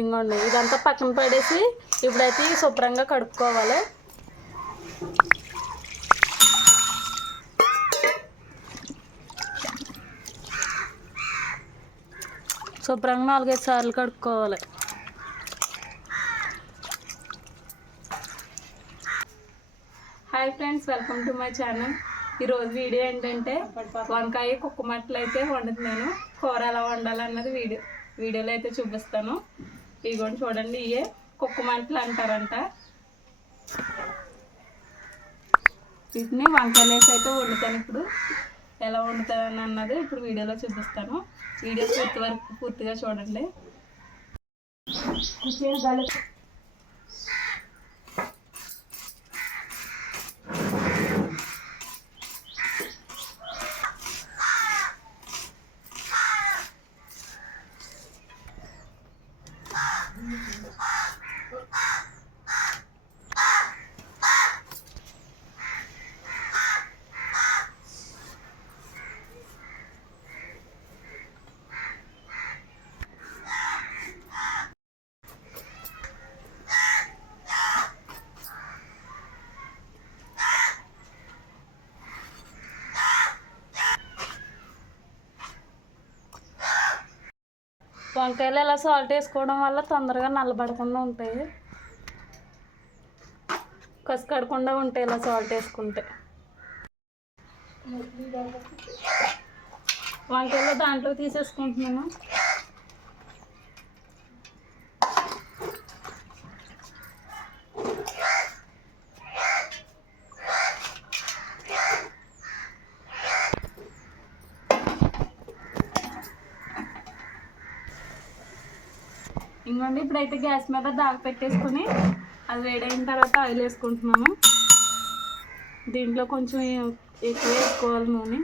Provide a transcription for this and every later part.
ఇంకోండి ఇదంతా పక్కన పడేసి ఇప్పుడైతే శుభ్రంగా కడుక్కోవాలి. శుభ్రంగా నాలుగైదు సార్లు కడుక్కోవాలి. Hi friends welcome to my channel. ఈరోజు వీడియో ఏంటంటే వంకాయ కుక్క మట్టలు అయితే వండుతున్నాను. కూర ఎలా వండాలన్నది వీడియో వీడియోలో అయితే చూపిస్తాను. ఇదిగోండి చూడండి ఇవే కుక్క మంటలు అంటారంట. వీటిని వంకాయలు అయితే వండుతాను ఇప్పుడు. ఎలా వండుతాను అన్నది ఇప్పుడు వీడియోలో చూపిస్తాను. వీడియో పూర్తి వరకు పూర్తిగా చూడండి. వంకాయలు ఇలా సాల్ట్ వేసుకోవడం వల్ల తొందరగా నల్లబడకుండా ఉంటాయి. కసుకడకుండా ఉంటాయి ఇలా సాల్ట్ వేసుకుంటే. వంకాయలు దాంట్లో తీసేసుకుంటున్నాను. ఇంకోండి ఇప్పుడైతే గ్యాస్ మీద దాకా పెట్టేసుకొని అది వేడైన తర్వాత ఆయిల్ వేసుకుంటున్నాము. దీంట్లో కొంచెం ఎక్కువ వేసుకోవాలి నూనె.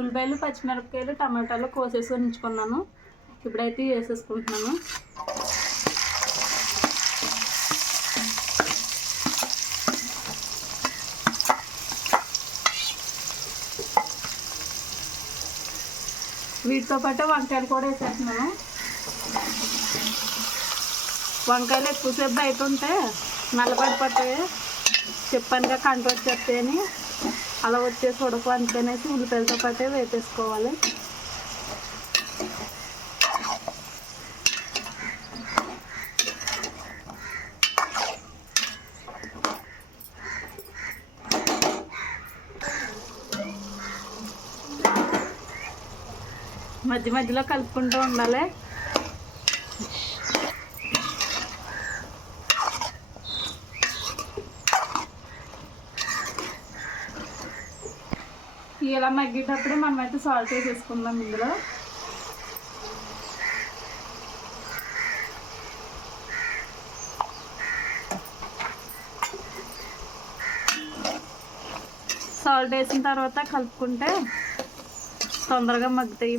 ఉల్లిపాయలు పచ్చిమిరపకాయలు టమాటాలు కోసేసి ఉంచుకున్నాను. ఇప్పుడైతే వేసేసుకుంటున్నాను. వీటితో పాటు వంకాయలు కూడా వేసేస్తున్నాను వంకాయలు ఎక్కువసేపు బయట ఉంటే నల్లబడిపోతాయి చెప్పానుగా కంట వచ్చేస్తాయని అలా వచ్చేసి ఉడక అందుకనేసి ఉల్లిపాయలతో పాటే వేపేసుకోవాలి. మధ్య మధ్యలో కలుపుకుంటూ ఉండాలి. ఇలా మగ్గేటప్పుడు మనమైతే సాల్ట్ వేసేసుకుందాం ఇందులో. సాల్ట్ వేసిన తర్వాత కలుపుకుంటే తొందరగా మగ్గుతాయి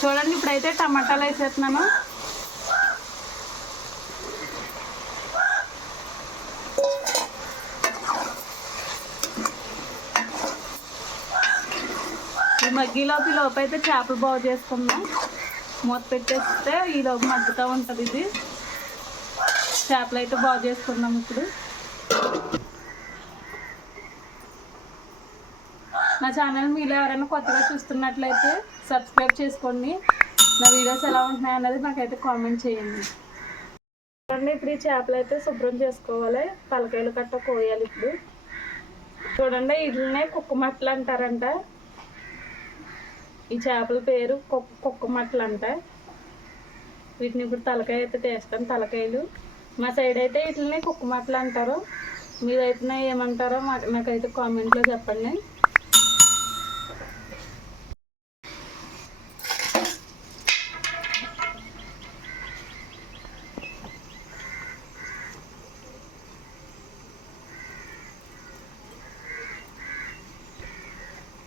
చూడండి ఇప్పుడైతే టమాటాలు వేసేస్తున్నాను. ఈ మగ్గిలోపు లోపు అయితే చేపలు బాగు చేసుకుందాం. మూత పెట్టేస్తే ఈ లోపు మగ్గుతూ ఉంటుంది ఇది. చేపలు అయితే బాగు చేసుకుందాం ఇప్పుడు. నా ఛానల్ మీలో ఎవరైనా కొత్తగా చూస్తున్నట్లయితే సబ్స్క్రైబ్ చేసుకోండి. నా వీడియోస్ ఎలా ఉంటున్నాయి అన్నది నాకైతే కామెంట్ చేయండి. చూడండి ఇప్పుడు ఈ చేపలు అయితే శుభ్రం చేసుకోవాలి. తలకాయలు కట్ట కోయాలి ఇప్పుడు. చూడండి వీటినే కుక్క మట్టలు అంటారంట. ఈ చేపల పేరు కుక్కమట్టలు కుక్క అంట. వీటిని ఇప్పుడు తలకాయ అయితే తీస్తాను తలకాయలు. మా సైడ్ అయితే వీటిని కుక్కమట్టలు అంటారు. మీరైతే ఏమంటారో మాకు నాకైతే కామెంట్లో చెప్పండి.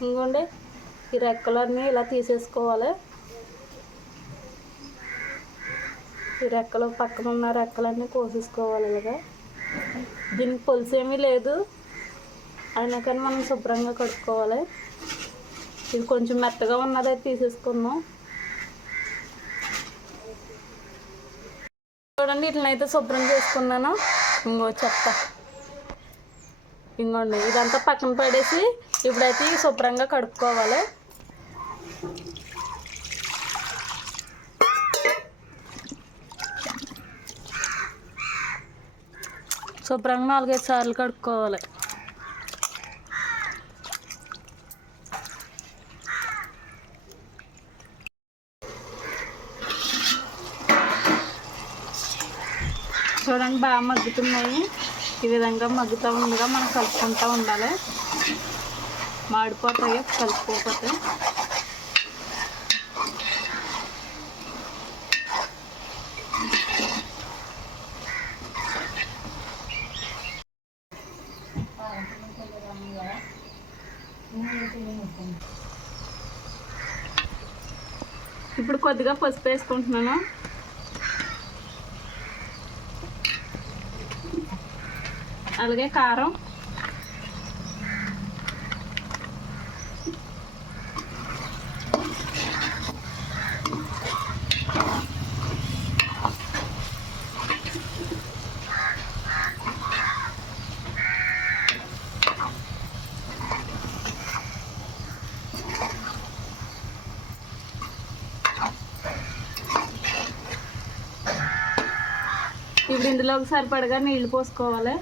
ఇంకోండి ఈ రెక్కలన్నీ ఇలా తీసేసుకోవాలి. ఈ రెక్కలు పక్కన ఉన్న రెక్కలన్నీ కోసేసుకోవాలి ఇలాగా దీనికి పులుసు ఏమీ లేదు. అయినా కానీ మనం శుభ్రంగా కడుక్కోవాలి. ఇది కొంచెం మెత్తగా ఉన్నదే తీసేసుకుందాం. చూడండి ఇట్లనైతే శుభ్రం చేసుకున్నాను. ఇంకో చెత్త. ఇంకోండి ఇదంతా పక్కన పడేసి ఇప్పుడైతే శుభ్రంగా కడుక్కోవాలి. శుభ్రంగా నాలుగైదు సార్లు కడుక్కోవాలి. చూడండి బాగా మగ్గుతున్నాయి. ఈ విధంగా మగ్గుతూ ఉండగా మనం కలుపుకుంటూ ఉండాలి. మాడిపోతాయి కలుపుకోకపోతే ఇప్పుడు కొద్దిగా పసుపు వేసుకుంటున్నాను. అలాగే కారం. ఇప్పుడు ఇందులోకి సరిపడగా నీళ్ళు పోసుకోవాలి.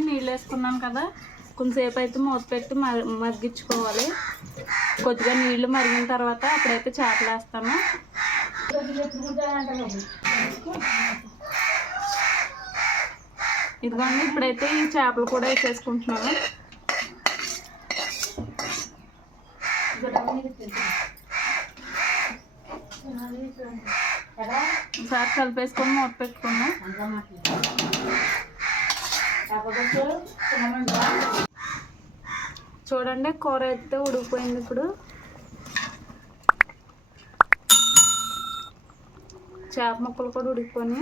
నీళ్ళు వేసుకున్నాను కదా. కొంతసేపు అయితే మూత పెట్టి మగ్- మగ్గించుకోవాలి. కొద్దిగా నీళ్ళు మరిగిన తర్వాత అప్పుడైతే చేపలు వేస్తాను. ఇదిగోండి ఇప్పుడైతే ఈ చేపలు కూడా వేసేసుకుంటున్నాను. ఒకసారి కలిపేసుకొని మూత పెట్టుకున్నాం చూడండి కూర అయితే ఉడికిపోయింది ఇప్పుడు. చేప ముక్కలు కూడా ఉడికిపోయి